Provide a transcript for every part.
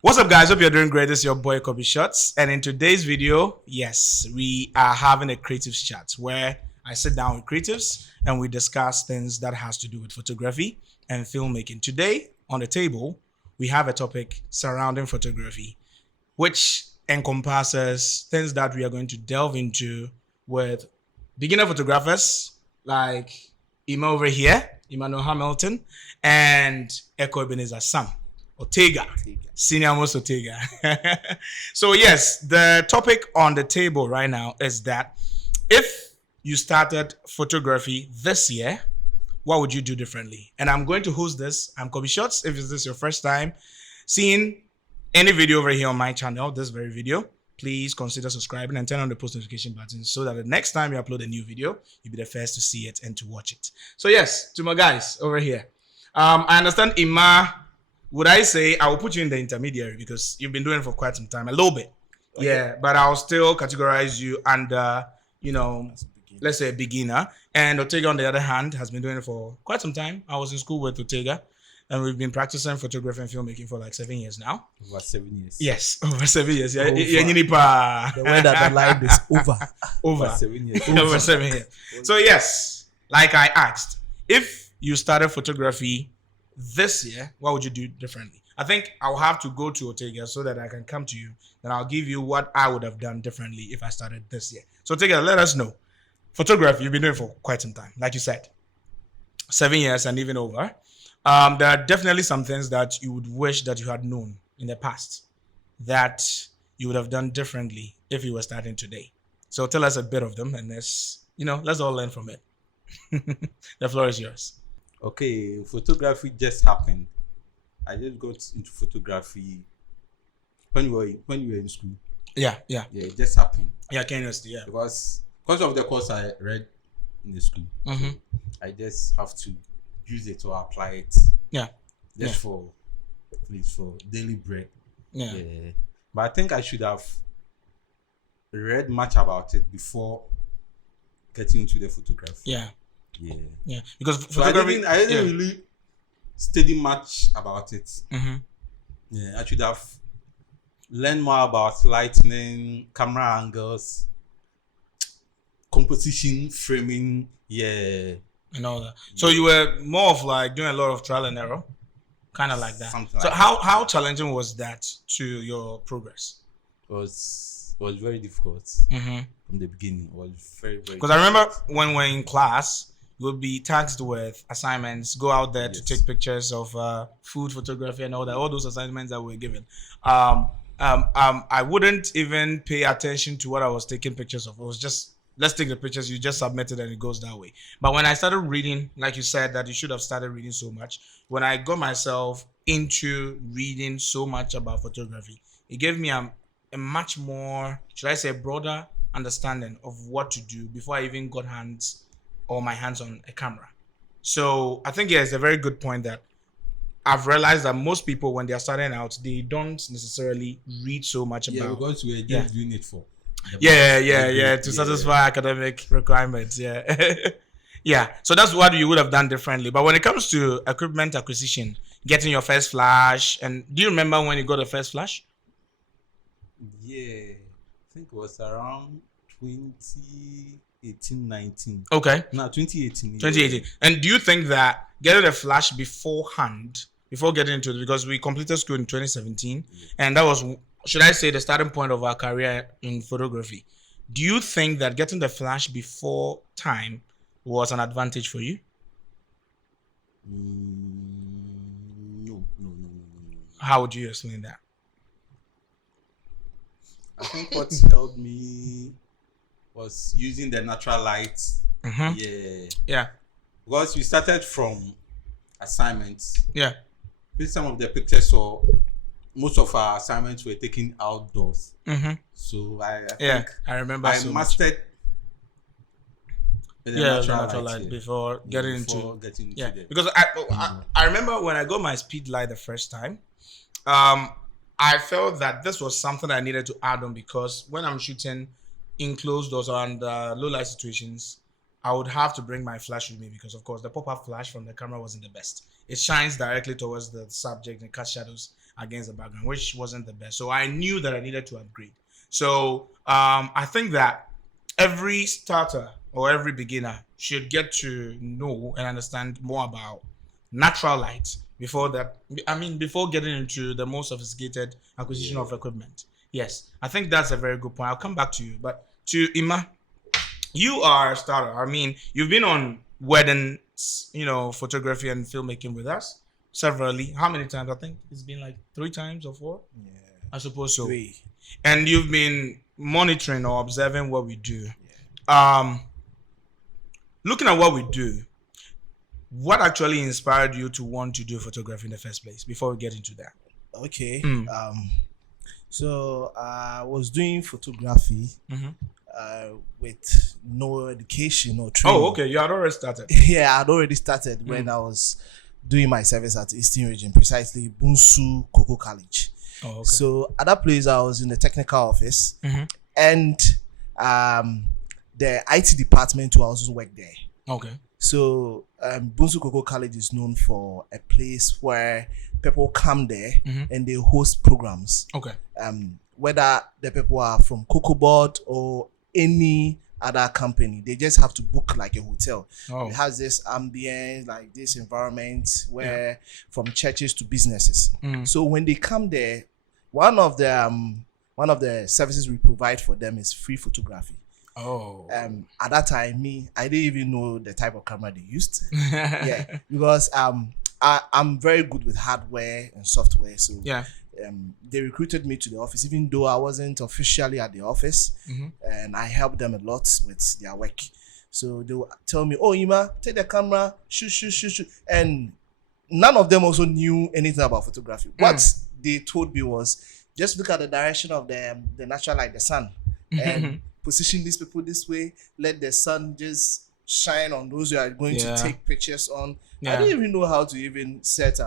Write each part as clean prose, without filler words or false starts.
What's up, guys? Hope you're doing great. This is your boy Kobbyshots, and in today's video, yes, we are having a creatives chat where I sit down with creatives and we discuss things that has to do with photography and filmmaking. Today on the table, we have a topic surrounding photography, which encompasses things that we are going to delve into with beginner photographers like Ima over here, Emmanuel Hamilton, and Eko Ebenezer Sam Ortega. Senior Most Ortega. So yes, the topic on the table right now is that if you started photography this year, what would you do differently? And I'm going to host this. I'm Kobbyshots. If this is your first time seeing any video over here on my channel, this very video, please consider subscribing and turn on the post notification button so that the next time you upload a new video, you'll be the first to see it and to watch it. So yes, to my guys over here. I understand Ima. Would I say I will put you in the intermediary because you've been doing it for quite some time, a little bit. Okay. Yeah, but I'll still categorize you under, let's say a beginner. And Ortega, on the other hand, has been doing it for quite some time. I was in school with Ortega, and we've been practicing photography and filmmaking for like 7 years now. Over 7 years. Yes, over 7 years. The word that aligned is over. Over 7 years. Over 7 years. So yes, like I asked, if you started photography this year, what would you do differently? I think I'll have to go to Ortega so that I can come to you. Then I'll give you what I would have done differently if I started this year. So Ortega, let us know. Photography, you've been doing it for quite some time. Like you said, 7 years and even over. There are definitely some things that you would wish that you had known in the past that you would have done differently if you were starting today. So tell us a bit of them and let's all learn from it. The floor is yours. Okay, photography just happened. I just got into photography when you were in school. Yeah, it just happened. Yeah, University, yeah. Because of the course I read in the school, I just have to use it or apply it. Yeah, for daily bread. Yeah. But I think I should have read much about it before getting into the photography. Yeah. Because photography, I didn't really study much about it. I should have learned more about lighting, camera angles, composition, framing, and all that. So you were more of like doing a lot of trial and error, kind of like that. Something so like how challenging was that to your progress? It was very difficult from the beginning. It was very, very. Because I remember when we're in class, we'll be tasked with assignments. Go out there to take pictures of food photography and all that. All those assignments that we're given. I wouldn't even pay attention to what I was taking pictures of. It was just, let's take the pictures. You just submit it and it goes that way. But when I started reading, like you said, that you should have started reading so much. When I got myself into reading so much about photography, it gave me a much more, should I say, broader understanding of what to do before I even got my hands on a camera. So I think it's a very good point that I've realized that most people, when they are starting out, they don't necessarily read so much about. Yeah, because we're just doing it for. To satisfy academic requirements. Yeah. So that's what you would have done differently. But when it comes to equipment acquisition, getting your first flash, and do you remember when you got the first flash? Yeah, I think it was around 2018-19. Okay. No, 2018. 2018. And do you think that getting a flash beforehand, before getting into it, because we completed school in 2017, and that was, should I say, the starting point of our career in photography. Do you think that getting the flash before time was an advantage for you? No. How would you explain that? I think what helped me was using the natural light. Yeah. Because we started from assignments. Yeah. With some of the pictures, so most of our assignments were taken outdoors. So I think I remember I mastered the natural light before getting into the... Because I remember when I got my speed light the first time, I felt that this was something I needed to add on, because when I'm shooting in closed doors or under low light situations, I would have to bring my flash with me because, of course, the pop-up flash from the camera wasn't the best. It shines directly towards the subject and casts shadows against the background, which wasn't the best. So I knew that I needed to upgrade. So I think that every starter or every beginner should get to know and understand more about natural light before getting into the more sophisticated acquisition of equipment. Yes, I think that's a very good point. I'll come back to you. But to Ima, you are a starter. I mean, you've been on weddings, photography and filmmaking with us severally. How many times? I think it's been like 3 times or 4. Yeah. I suppose so. 3. And you've been monitoring or observing what we do. Yeah. Looking at what we do, what actually inspired you to want to do photography in the first place? Before we get into that. Okay. So I was doing photography with no education or training. Oh, okay. You had already started. Yeah, I'd already started when I was doing my service at Eastern Region, precisely Bunsu Cocoa College. Oh, okay. So at that place, I was in the technical office, and the IT department who also worked there. Okay. So Bunsu Cocoa College is known for a place where people come there and they host programs. Okay. Whether the people are from Cocoa Board or any other company, they just have to book like a hotel. Oh. It has this ambience, like this environment where from churches to businesses. So when they come there, one of the services we provide for them is free photography. Oh. At that time, I didn't even know the type of camera they used. Yeah, because I'm very good with hardware and software. So they recruited me to the office, even though I wasn't officially at the office, and I helped them a lot with their work. So they would tell me, "Oh, Ima, take the camera, shoot," and none of them also knew anything about photography. What they told me was, just look at the direction of the natural light, the sun, and position these people this way. Let the sun just shine on those you are going to take pictures on. I didn't even know how to even set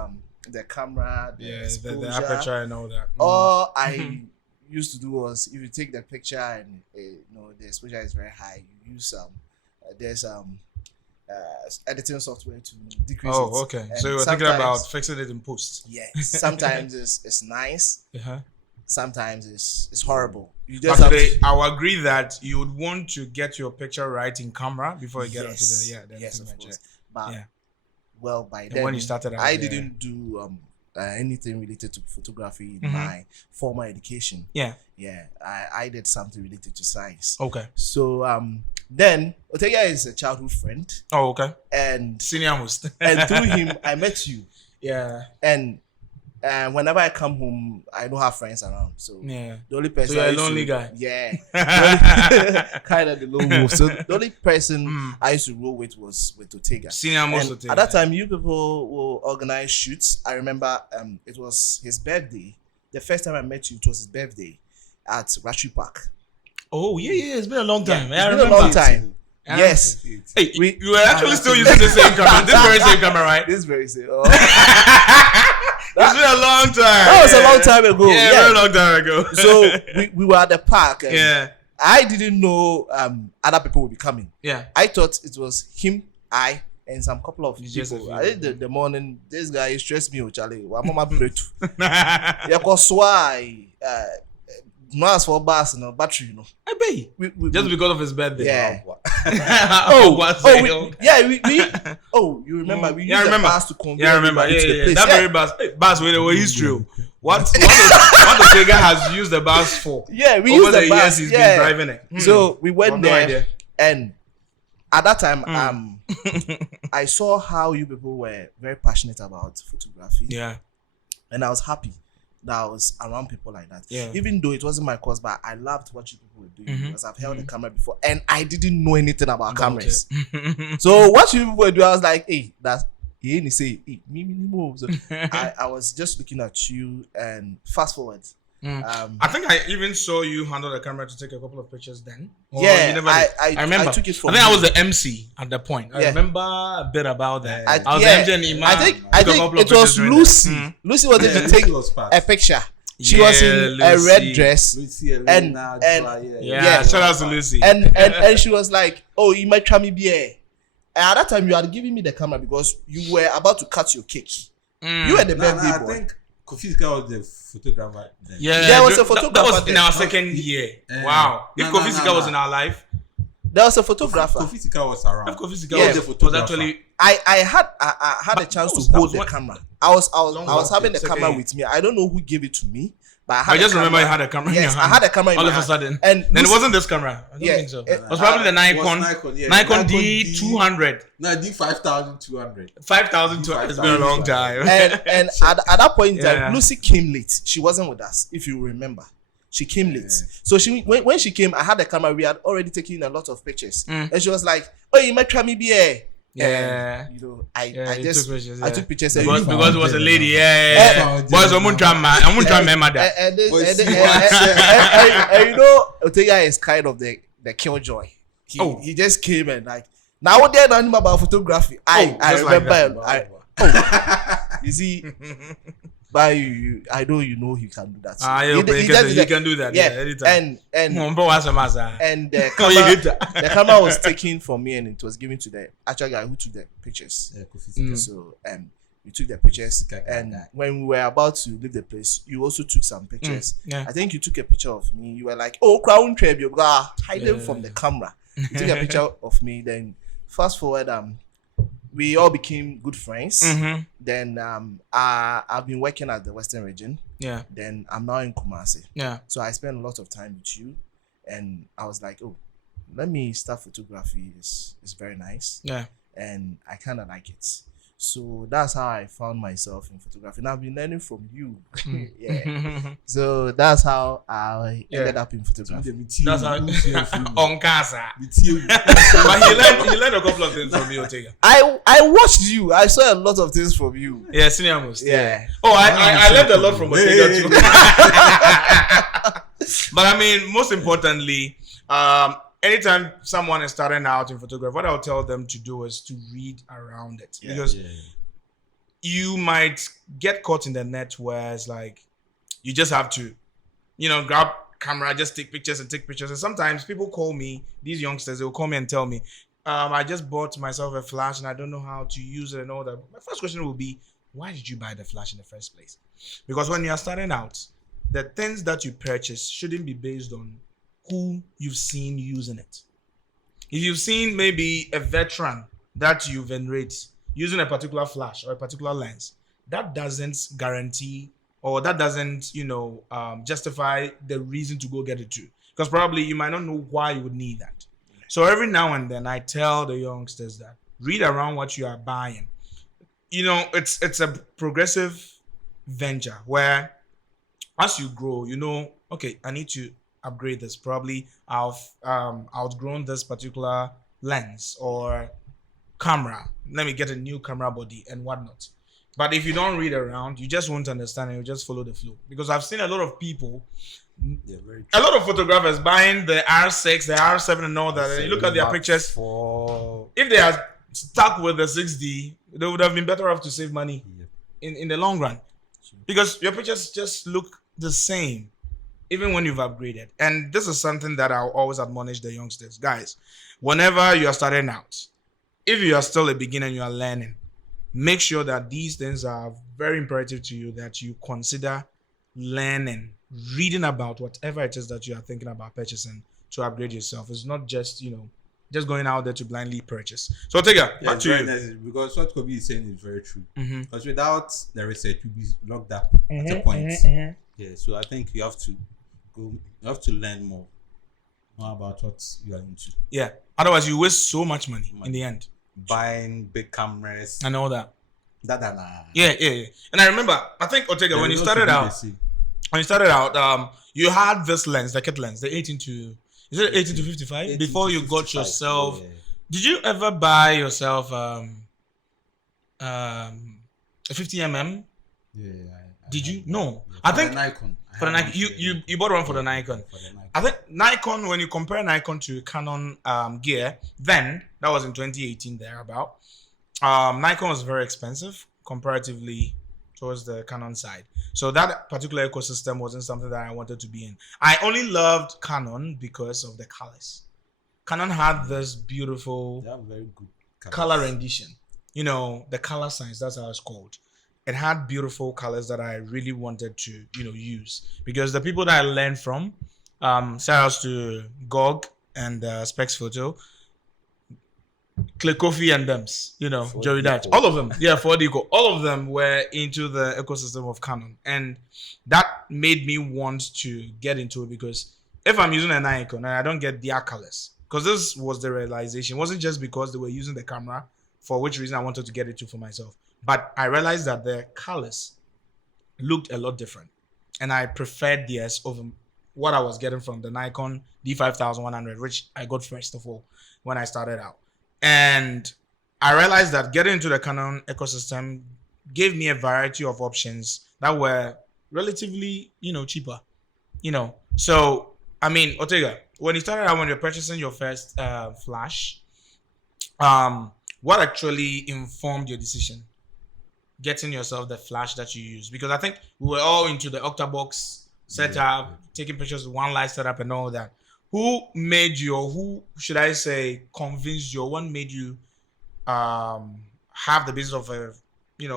the camera, the aperture and all that. All I used to do was, if you take the picture and the exposure is very high, you use there's editing software to decrease it. Oh, okay. And so you were thinking about fixing it in post. Yeah. Sometimes it's nice. Sometimes it's horrible. You But just today, I'll agree that you would want to get your picture right in camera before you get onto the yes, of editing course. But Well, by and then when you started out I there. didn't do anything related to photography in my formal education. Yeah. I did something related to science. Okay. So then Otega is a childhood friend, Oh, okay. and Senior most. and through him I met you. Yeah. And whenever I come home, I don't have friends around. So Yeah. the only person So you're I a used lonely to, guy. Yeah. Kind of the lone wolf. So the only person I used to roll with was with Otega. Senior most And Otega. at that time, you people will organize shoots. I remember it was his birthday. The first time I met you, it was his birthday at Ratri Park. Oh, yeah. It's been a long time. It's been a long time. Yeah. Yes. Hey, We- you were actually still using the same camera. This very same camera, right? This very same. It's been a long time. That was a long time ago. Yeah, very long time ago. So we were at the park. And yeah. I didn't know other people would be coming. Yeah. I thought it was him, I, and some couple of It's just a people. few. I did the morning. This guy stressed me, Charlie. I'm on my breath. Yeah, cause why? No, as for bus, no battery, I bet. We, Just because of his birthday. Yeah. You remember? We used I remember. the bus to convey Yeah, I remember. everybody to the Yeah. place. That very bus where they were history. What Otega has used the bus for? Yeah, we Over used the the bus. years he's been driving it. So we went Got no there, idea. and at that time, I saw how you people were very passionate about photography, Yeah. and I was happy that I was around people like that. Yeah. Even though it wasn't my course, but I loved what you people were doing because I've held a camera before, and I didn't know anything about cameras. So what you people were doing, I was like, hey, that's he ain't say, hey, me move. So I was just looking at you, and fast forward. I think I even saw you handle the camera to take a couple of pictures then. Or Yeah, you never did? I remember. I took it from I think I you. was the MC at the point. I Yeah. remember a bit about that. I was yeah, the MC and Ima. I think took a couple of it was pictures during Lucy. that. Lucy wanted to take a picture. She was in a red dress. Lucy, And yeah, shout out to Lucy. And she was like, "Oh, you might try me beer." And at that time, you had given me the camera because you were about to cut your cake. You were the birthday boy. I think Kofi was the photographer then. Yeah, there was a photographer. That was in then. our second year. Wow. If Kofi Sika was in our life, There was a photographer. Kofi Sika was around. if Kofi Sika Yeah. was the photographer, was actually I had a chance to hold the camera. I was having the camera with me. I don't know who gave it to me, but I had. I just camera. remember you had a camera. Yes, in your I hand. had a camera in all my of a hand. sudden, And then it Lucy- wasn't this camera. I don't Yeah, think so. it It was probably the Nikon. yeah. Nikon D200. No, D5200. 5,200. It's been a long time. and at that point in time, Yeah. Lucy came late. She wasn't with us, if you remember. She came late. So when she came, I had the camera. We had already taken a lot of pictures, and she was like, "Oh, you might try me beer." Yeah. And, you know, I you just took pictures, I took pictures. because it was a lady. Yeah. Boys, I'm trying my dad. And you know, Otega is kind of the killjoy. He just came and like, now they don't know about photography. I just like remember. that. You see, by you, I know you know he can do that. He can do that. Yeah, anytime. And the camera was taken from me and it was given to the actual guy who took the pictures. Yeah, Kofi Sika. So we took the pictures, and when we were about to leave the place, you also took some pictures. Yeah. I think you took a picture of me. You were like, "Oh, crown trap, you hiding from the camera." You took a picture of me. Then fast forward, we all became good friends. Mm-hmm. Then I've been working at the Western region. Yeah. Then I'm now in Kumasi. Yeah. So I spent a lot of time with you, and I was like, "Oh, let me start photography. It's very nice." Yeah. And I kind of like it. So that's how I found myself in photography. And I've been learning from you. Yeah. So that's how I ended up in photography. That's how on casa. But he learned a couple of things from you, Otega. I watched you. I saw a lot of things from you. Yeah, senior most. Yeah. Oh, I learned a lot from Otega too. But I mean, most importantly, anytime someone is starting out in photography, what I'll tell them to do is to read around it. Because you might get caught in the net where it's like you just have to, grab camera, just take pictures and take pictures. And sometimes people call me, these youngsters, they'll call me and tell me, I just bought myself a flash and I don't know how to use it and all that. My first question will be, why did you buy the flash in the first place? Because when you're starting out, the things that you purchase shouldn't be based on who you've seen using it. If you've seen maybe a veteran that you've enraged using a particular flash or a particular lens, that doesn't guarantee or that doesn't, justify the reason to go get it too. Because probably you might not know why you would need that. So every now and then I tell the youngsters that read around what you are buying. It's a progressive venture where as you grow, okay, I need to upgrade this. Probably I've outgrown this particular lens or camera. Let me get a new camera body and whatnot. But if you don't read around, you just won't understand and you just follow the flow. Because I've seen a lot of people, a lot of photographers buying the R6, the R7 and all that. And you look at their pictures. If they are stuck with the 6D, they would have been better off to save money in the long run. Because your pictures just look the same, even when you've upgraded. And this is something that I'll always admonish the youngsters. Guys, whenever you are starting out, if you are still a beginner and you are learning, make sure that these things are very imperative to you, that you consider learning, reading about whatever it is that you are thinking about purchasing to upgrade yourself. It's not just, just going out there to blindly purchase. So, Tega, back to you. Nice, because what Kobe is saying is very true. Mm-hmm. Because without the research, you'll be locked up at a point. Yeah, so I think you have to learn more about what you are into. Yeah. Otherwise, you waste so much money in the end. Buying big cameras and all that. Yeah. And I remember, I think Otega, when you started out, you had this lens, the kit lens, the 18 to 55 before you got yourself. Yeah. Did you ever buy yourself a 50mm? Yeah. Did you? No. Yeah, I think Nikon. For the Nikon, you bought one for the Nikon. I think Nikon, when you compare Nikon to Canon gear, then that was in 2018 thereabout. Nikon was very expensive comparatively towards the Canon side. So that particular ecosystem wasn't something that I wanted to be in. I only loved Canon because of the colors. Canon had this beautiful They have very good color rendition. You know, the color science, that's how it's called. It had beautiful colors that I really wanted to, use. Because the people that I learned from, shout outs to GOG and Specs Photo, Clay Kofi and Dems, Joey Dutch, all of them, Ford Eco, all of them were into the ecosystem of Canon. And that made me want to get into it, because if I'm using an Nikon and I don't get their colors, because this was the realization, it wasn't just because they were using the camera, for which reason I wanted to get it to for myself. But I realized that the colors looked a lot different. And I preferred theirs over what I was getting from the Nikon D5100, which I got first of all when I started out. And I realized that getting into the Canon ecosystem gave me a variety of options that were relatively, cheaper. So, I mean, Ortega, when you started out, when you're purchasing your first flash, what actually informed your decision? Getting yourself the flash that you use? Because I think we were all into the octabox setup, taking pictures with one light setup and all that. Who made you, or who should I say convinced you, or what made you have the basis of a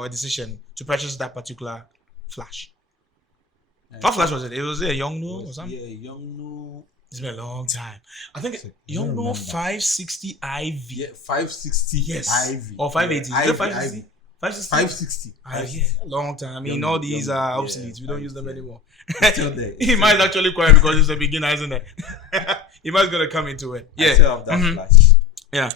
decision to purchase that particular flash? What flash was it? It was a Yongnuo or something? Yeah, Yongnuo. It's been a long time. I think Yongnuo 560 IV. Yeah, 560 yes. IV. Or 580. Yeah, Is it 560? 560. 560. Yeah, long time. I mean, all these are obsolete. We don't use them anymore. Still there. He might actually quiet because he's a beginner, isn't it? He might gonna come into it. Yeah. I still have that flash. Yeah.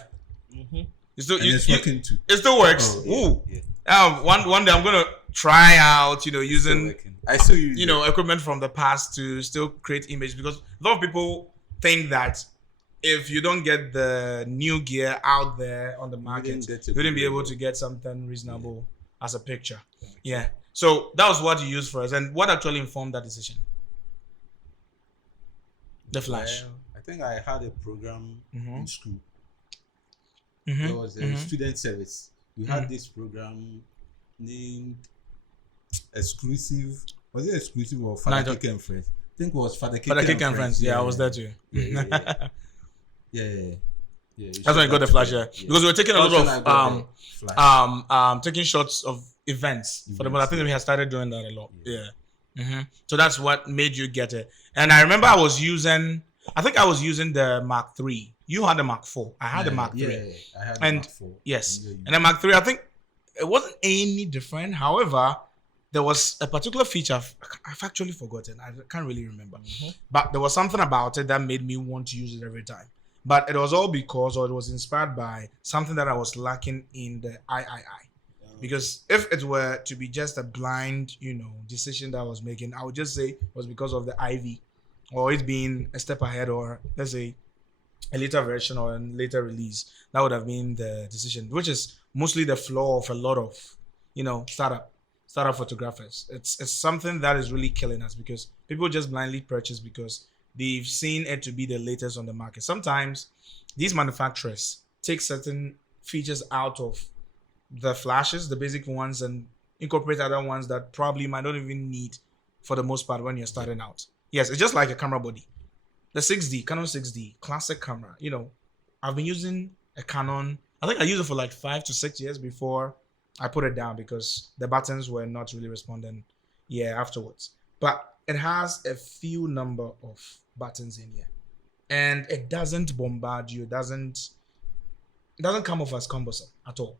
It's working too. It still works. Oh, yeah. One day I'm gonna try out, using I saw you. Equipment from the past to still create image, because a lot of people think that if you don't get the new gear out there on the market, you wouldn't be able to get something reasonable as a picture. Yeah. So that was what you used for us. And what actually informed that decision? The flash. Well, I think I had a program in school. Mm-hmm. There was a student service. We had this program named Exclusive. Was it Exclusive or Father Cake and Friends? I think it was Father Cake and Friends. Yeah, I was there too. Yeah. That's when you got the flash, because we were taking a lot of taking shots of events for the moment. I think we had started doing that a lot. Yeah. So that's what made you get it. And I remember I was using the Mark III. You had the Mark IV. I had the Mark III. I had the Mark IV. Yes. And the Mark III, I think it wasn't any different. However, there was a particular feature I've actually forgotten. I can't really remember. But there was something about it that made me want to use it every time. But it was all because, or it was inspired by something that I was lacking in the III. Because if it were to be just a blind, decision that I was making, I would just say it was because of the IV, or it being a step ahead, or let's say a later version or a later release. That would have been the decision, which is mostly the flaw of a lot of, startup photographers. It's something that is really killing us, because people just blindly purchase because they've seen it to be the latest on the market. Sometimes these manufacturers take certain features out of the flashes, the basic ones, and incorporate other ones that probably might not even need for the most part when you're starting out. Yes, it's just like a camera body. The 6D, Canon 6D, classic camera. I've been using a Canon. I think I used it for like 5 to 6 years before I put it down, because the buttons were not really responding afterwards. But it has a few number of buttons in here, and it doesn't bombard you. It doesn't come off as cumbersome at all.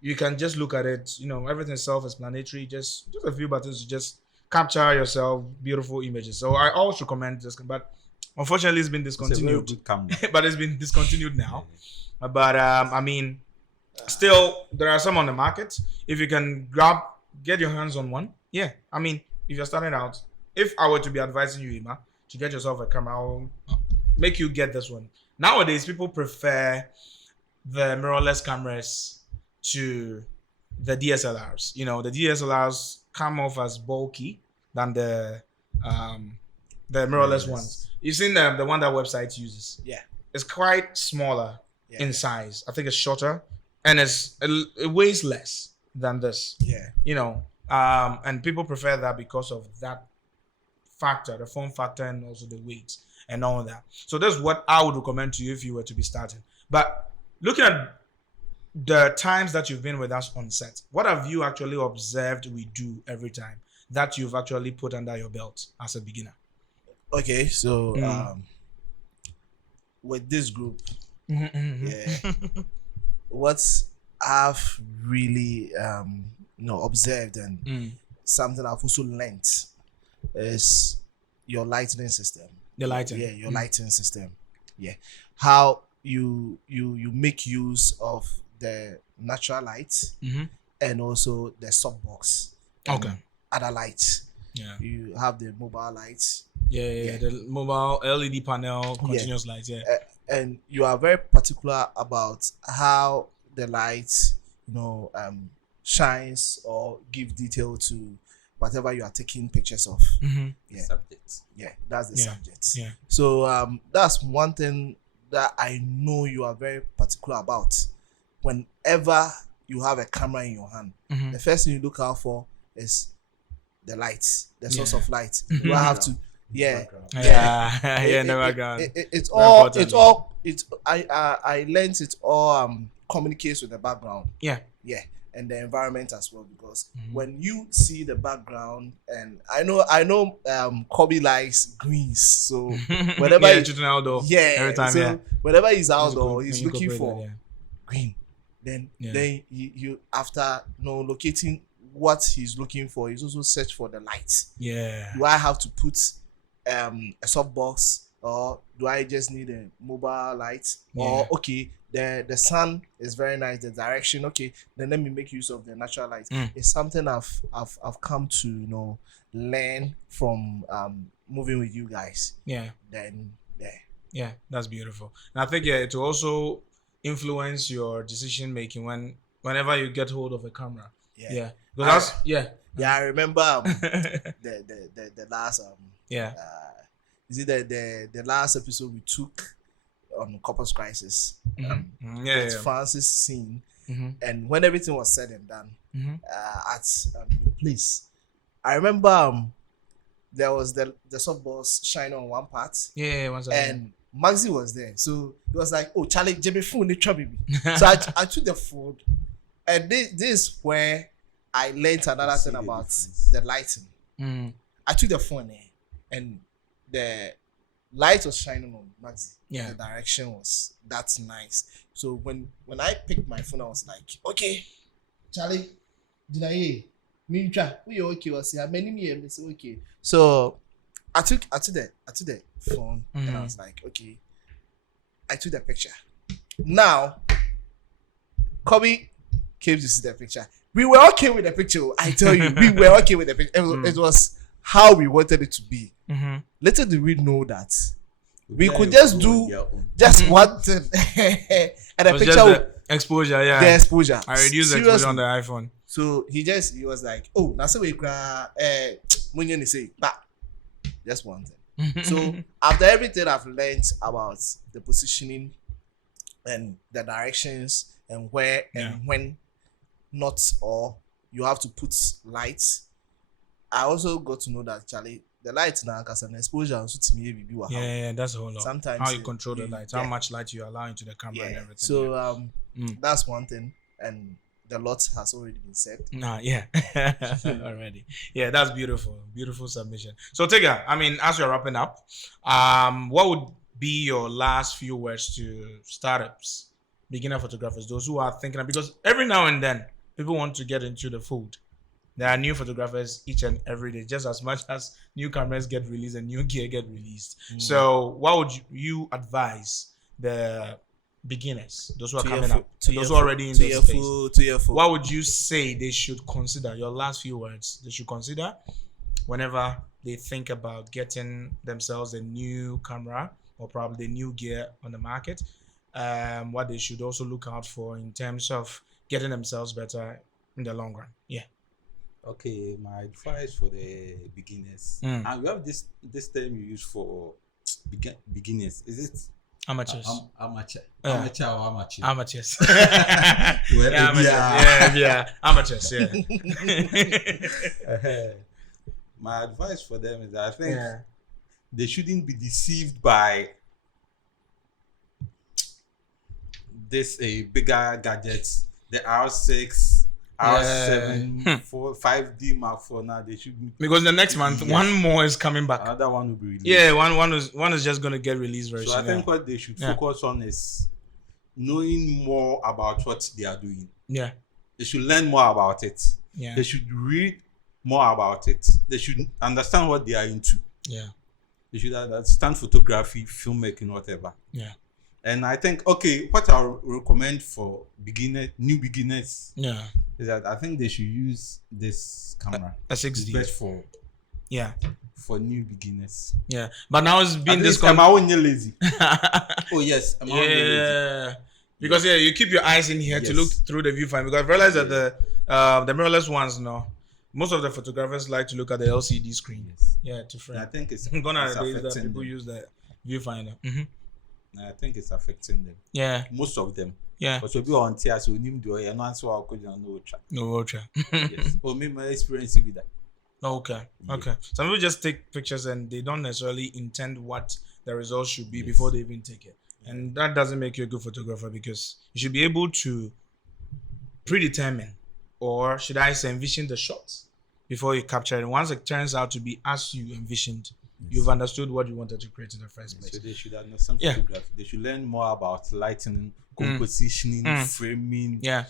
You can just look at it, everything is self-explanatory. Just a few buttons to just capture yourself beautiful images. So I always recommend this, but unfortunately it's been discontinued. It's a very good camera. But it's been discontinued now. But still there are some on the market. If you can get your hands on one. Yeah. If you're starting out, if I were to be advising you, Ima, to get yourself a camera, I'll make you get this one. Nowadays, people prefer the mirrorless cameras to the DSLRs. The DSLRs come off as bulky than the mirrorless ones. You've seen the one that website uses. Yeah. It's quite smaller in size. I think it's shorter, and it weighs less than this. Yeah. And people prefer that because of that factor, the form factor, and also the weight and all that. So that's what I would recommend to you if you were to be starting. But looking at the times that you've been with us on set, what have you actually observed we do every time that you've actually put under your belt as a beginner? Okay, so with this group, yeah, what I've really observed and something I've also learned is your lighting system. The lighting, yeah, your lighting system, yeah, how you make use of the natural light and also the softbox, okay, other lights. Yeah, you have the mobile lights. Yeah, the mobile LED panel, continuous lights. Yeah, and you are very particular about how the lights, shines or give detail to whatever you are taking pictures of. Yeah, subject. Yeah, that's the subject. Yeah. So that's one thing that I know you are very particular about. Whenever you have a camera in your hand, the first thing you look out for is the lights, the source of light. You have to, in the background. I learned it all communicates with the background. Yeah, and the environment as well, because when you see the background, and I know Kobby likes greens, so whenever every time, so whenever he's outdoor, he's looking for green. Then you after locating what he's looking for, he's also search for the lights. Do I have to put a softbox, or do I just need a mobile light? Or okay, the sun is very nice, the direction, okay, then let me make use of the natural light. It's something I've come to learn from moving with you guys. That's beautiful. And I think it will also influence your decision making whenever you get hold of a camera. I remember the last is it the last episode we took on Couples Crisis, with Francis scene, and when everything was said and done at your place, I remember there was the softballs shining on one part, and Maxi was there, so it was like, oh Charlie, Jimmy phone the trouble me. So I took the phone, and this is where I learned another thing about the lighting. I took the phone and the light was shining on Maxi. The direction was that's nice. So when I picked my phone, I was like, okay, Charlie, did I hear? Me we okay? Was here many me say okay. So I took the phone and I was like, okay, I took the picture. Now, Kobby came to see the picture. We were okay with the picture. I tell you, we were okay with the picture. It was how we wanted it to be. Little did we know that we could just do just one thing, and the picture the exposure. The exposure. I reduced the exposure on the iPhone. So he was like, oh, now so we cry. When you say, but just one thing. So after everything I've learned about the positioning and the directions and where and when not, or you have to put lights, I also got to know that Charlie, the light now has an exposure also to me. That's a whole lot. Sometimes how you control the light, how much light you allow into the camera and everything. So that's one thing, and the lot has already been said. Already. Yeah, that's beautiful. Beautiful submission. So Tigger, I mean, as you're wrapping up, what would be your last few words to startups, beginner photographers, those who are thinking, because every now and then people want to get into the fold. There are new photographers each and every day, just as much as new cameras get released and new gear get released. So what would you advise the beginners, those who are coming up, those who are already in this space? What would you say they should consider? Your last few words they should consider whenever they think about getting themselves a new camera or probably a new gear on the market. What they should also look out for in terms of getting themselves better in the long run. Okay, my advice for the beginners, and we have this term you use for beginners. Is it Amateurs. Amateur. Yeah. Amateur or amateur? Amateurs. Well, yeah. Amateurs, yeah. My advice for them is that I think they shouldn't be deceived by this bigger gadgets, the R6, R7, 5D Mark 4 now. They should be, because the next month one more is coming back. Another one will be released. Yeah, one is just gonna get released very soon. So I think what they should focus on is knowing more about what they are doing. Yeah. They should learn more about it. Yeah. They should read more about it. They should understand what they are into. Yeah. They should understand photography, filmmaking, whatever. Yeah. And I think, what I recommend for new beginners, is that I think they should use this camera. A 6D. It's best for new beginners. Yeah, but now it's been this. Am I only lazy? Oh yes, am I only lazy? Yeah, because you keep your eyes in here to look through the viewfinder, because I realize that the mirrorless ones, most of the photographers like to look at the LCD screen. Yes. Yeah, to frame. I think it's gone are the days that affecting people them. use the viewfinder. I think it's affecting them. Yeah, Most of them. yeah. But we on tears, we need to and answer our question no track. No ultra. Yes. Or me my experience with that. Okay. Yeah. Okay. Some people just take pictures and they don't necessarily intend what the results should be before they even take it. And that doesn't make you a good photographer, because you should be able to predetermine, or should I say envision, the shots before you capture it. And once it turns out to be as you envisioned, you've understood what you wanted to create in the first place. So they should understand photography. They should learn more about lighting, compositioning, framing. Yeah.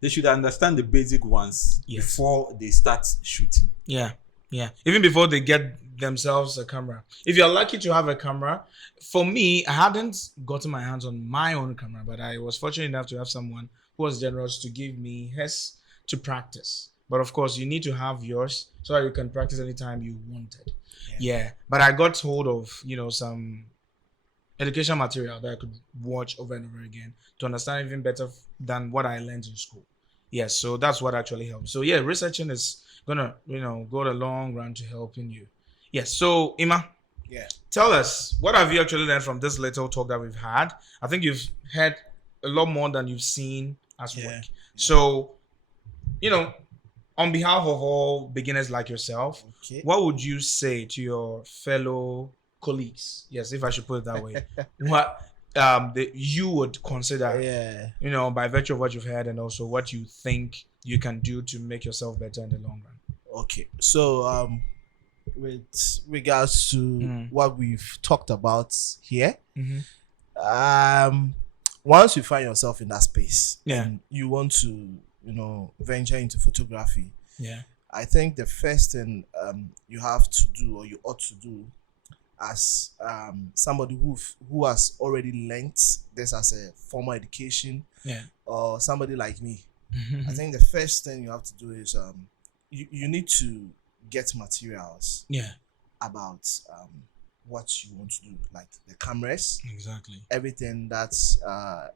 They should understand the basic ones before they start shooting. Yeah. Yeah. Even before they get themselves a camera. If you're lucky to have a camera, for me, I hadn't gotten my hands on my own camera, but I was fortunate enough to have someone who was generous to give me his to practice. But of course, you need to have yours so that you can practice anytime you wanted. Yeah. But I got hold of, some education material that I could watch over and over again to understand even better than what I learned in school. Yes, so that's what actually helps. So researching is gonna, go the long run to helping you. Yes. So Ima, tell us, what have you actually learned from this little talk that we've had? I think you've heard a lot more than you've seen as work. So, on behalf of all beginners like yourself, what would you say to your fellow colleagues? Yes, if I should put it that way. What you would consider, by virtue of what you've heard, and also what you think you can do to make yourself better in the long run. Okay, so with regards to what we've talked about here, once you find yourself in that space and you want to venture into photography, I think the first thing you have to do, or you ought to do, as somebody who has already learnt this as a formal education, or somebody like me, I think the first thing you have to do is you need to get materials about what you want to do, like the cameras, everything that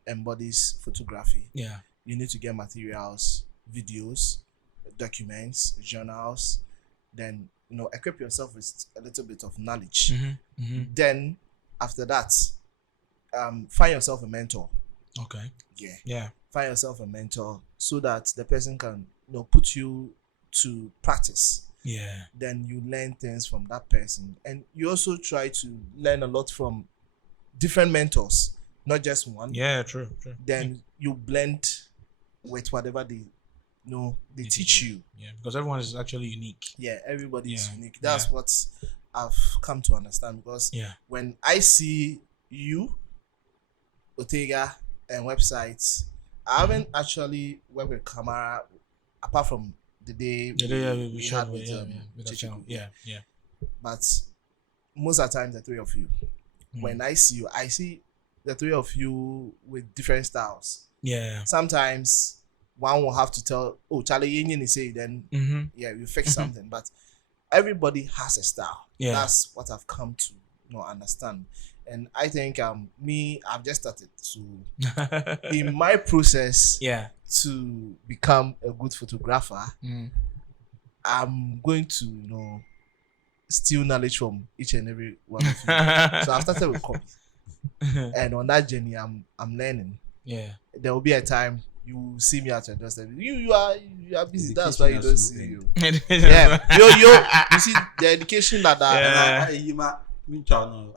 embodies photography. You need to get materials, videos, documents, journals, then equip yourself with a little bit of knowledge. Then after that, find yourself a mentor. Find yourself a mentor so that the person can put you to practice. Then you learn things from that person, and you also try to learn a lot from different mentors, not just one. True. Then you blend with whatever they teach you. Because everyone is actually unique. Everybody is unique. That's what I've come to understand, because when I see you, Otega, and websites, I haven't actually worked with camera apart from the day we had with Chichiku. But most of the time, the three of you, when I see you, I see the three of you with different styles. Sometimes one will have to tell, Charlie Union is saying, then we fix something. But everybody has a style. That's what I've come to understand. And I think I've just started to in my process to become a good photographer. I'm going to steal knowledge from each and every one of you. So I've started with Kobby. and on that journey, I'm learning. Yeah. There will be a time you see me at your doorstep. You are busy. That's why you don't see you. Yeah, you see the education that Yeah.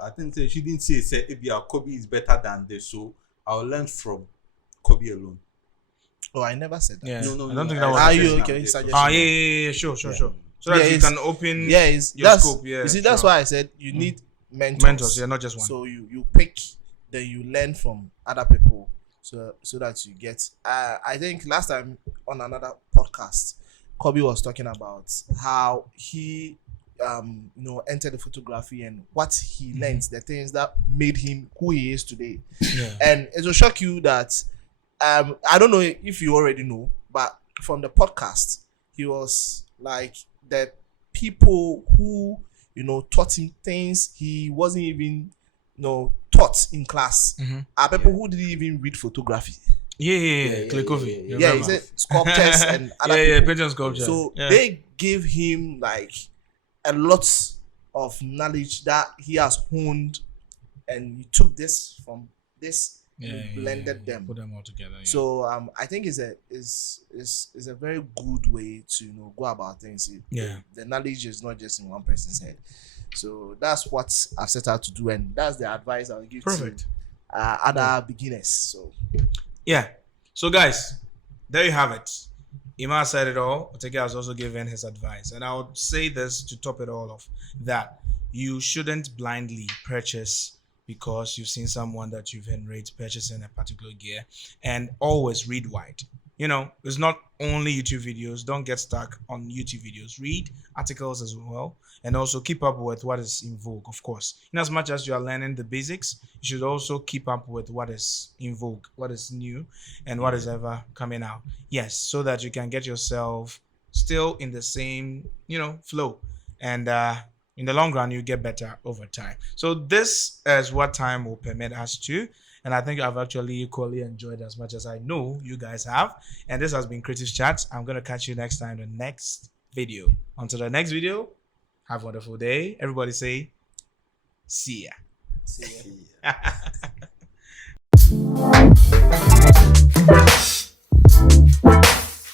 I think she didn't say Kobe is better than this, so I'll learn from Kobe alone. Oh, I never said that. Yeah. No, I don't think that was. Are you okay? Yeah. Sure. So that you can open your scope. Yeah. You see, that's why I said you need mentors. Mentors, yeah, not just one. So you pick, then you learn from other people, so that you get. I think last time on another podcast, Kobe was talking about how he entered the photography and what he learned, the things that made him who he is today. Yeah. And it will shock you that I don't know if you already know, but from the podcast, he was like the people who taught him things he wasn't even taught in class. Are people who didn't even read photography. Yeah. Klikovi. Yeah, he said sculptures and other people. Yeah, painting sculpture. So they gave him like a lot of knowledge that he has honed, and he took this from this. Blended them, put them all together. Yeah. So I think is a very good way to go about things. The knowledge is not just in one person's head. So that's what I've set out to do, and that's the advice I'll give to other beginners. So yeah. So guys, there you have it. Ima said it all. Oteke has also given his advice, and I would say this to top it all off: that you shouldn't blindly purchase because you've seen someone that you've enraged purchasing a particular gear, and always read wide. It's not only YouTube videos. Don't get stuck on YouTube videos. Read articles as well, and also keep up with what is in vogue, of course. In as much as you are learning the basics, you should also keep up with what is in vogue, what is new, and what is ever coming out. Yes, so that you can get yourself still in the same, flow. And in the long run, you get better over time. So this is what time will permit us to. And I think I've actually equally enjoyed as much as I know you guys have. And this has been Creative Chats. I'm going to catch you next time in the next video. Until the next video, have a wonderful day. Everybody say, see ya. see ya.